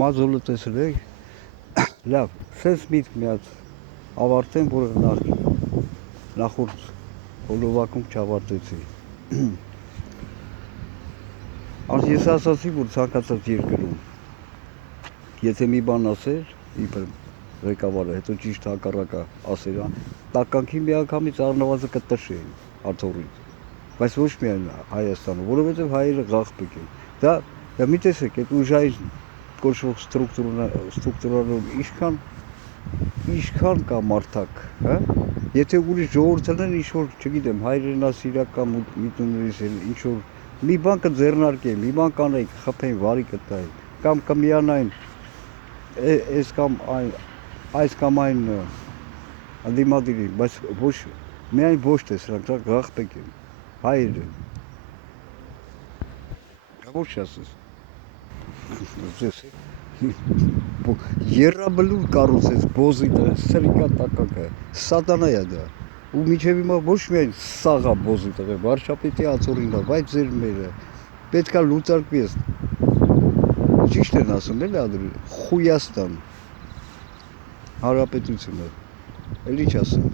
Մազոլը տեսրեք, լավ, սենց միտք մի հատ ավարտեմ, որը նախորդ հոլովակում չավարտեցի։ Ես ասացի, որ ցանկացած երկրում, եթե մի բան ասեր, իբր ղեկավարը, հետո ճիշտ հակառակը ասեր, տականքի մի անգամից առնվազն կտշեին աթոռից, բայց ոչ միայն Հայաստանում, որովհետև հայերը աղբեկ են։ Դա մի տեսեք, այդ ուժային կոչվող ստրուկտուրալով ինչքան կա մարդակ, հա? Եթե ուրիշ ժողովուրդներն ինչ-որ, չգիտեմ, հայրենասիրական միտումներից են, ինչ-որ մի բան կձեռնարկեն, մի բան կանեն, խփեն, վարի կտային, կամ կմիանային այս կամ այն ընդդիմադիրին, բայց միայն ոչ թե սրանք աղբեկ են, հայեր են։ Ոչ ասես։ Եռաբլուր կառուցեց բոզի տղա, սրիկա տակակը, սատանա է դա։ Ու մինչև հիմա ոչ միայն սաղա բոզի տղա, վարչապետի աթոռին է, բայց ձեր մերը, պետք է լուծարկվի ես։ Ճիշտ են ասում, էլի ադրի, Խույաստան, Հանրապետությունը, էլի չասեմ։